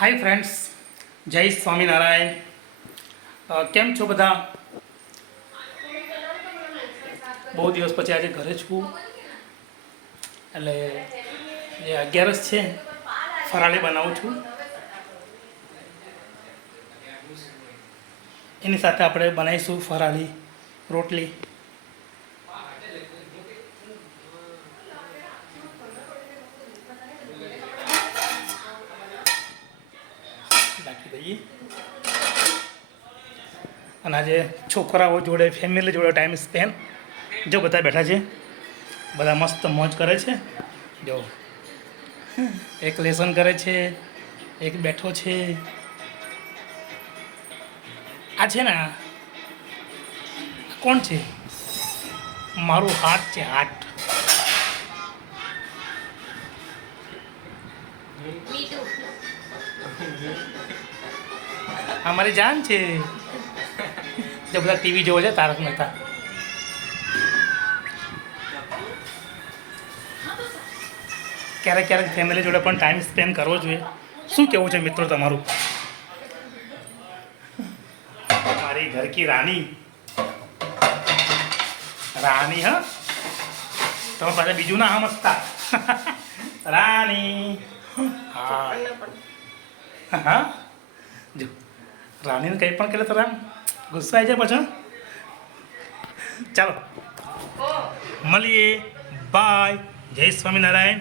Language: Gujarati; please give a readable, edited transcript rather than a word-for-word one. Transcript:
હાય ફ્રેન્ડ્સ, જય સ્વામિનારાયણ. કેમ છો બધા? બહુ દિવસ પછી આજે ઘરે છું, એટલે જે 11 છે ફરાળી બનાવું છું. એની સાથે આપણે બનાવીશું ફરાળી રોટલી. નાખી દઈએ. અને આજે છોકરાઓ જોડે, ફેમિલી જોડે ટાઈમ સ્પેન્ડ. જો બધા બેઠા છે, બધા મસ્ત મોજ કરે છે. જો એક લેસન કરે છે, એક બેઠો છે. આ છે ને, કોણ છે? મારું હાર્ટ છે, હાર્ટ. અમારી જાન છે. જે બધા ટીવી જોવે છે, તારક મહેતા. ક્યારેક ક્યારેક ફેમિલી જોડે પણ ટાઈમ સ્પેન્ડ કરવો જોઈએ. શું કહેવું છે મિત્રો તમારું? મારી ઘર કી રાની, રાની. હા, તમે પાછા બીજું ના સમજતા. રાની. હા હા, જો રાણીને કંઈ પણ કરે તો રામ ગુસ્સો આવી જાય પાછો. ચાલો મળીએ, બાય. જય સ્વામિનારાયણ.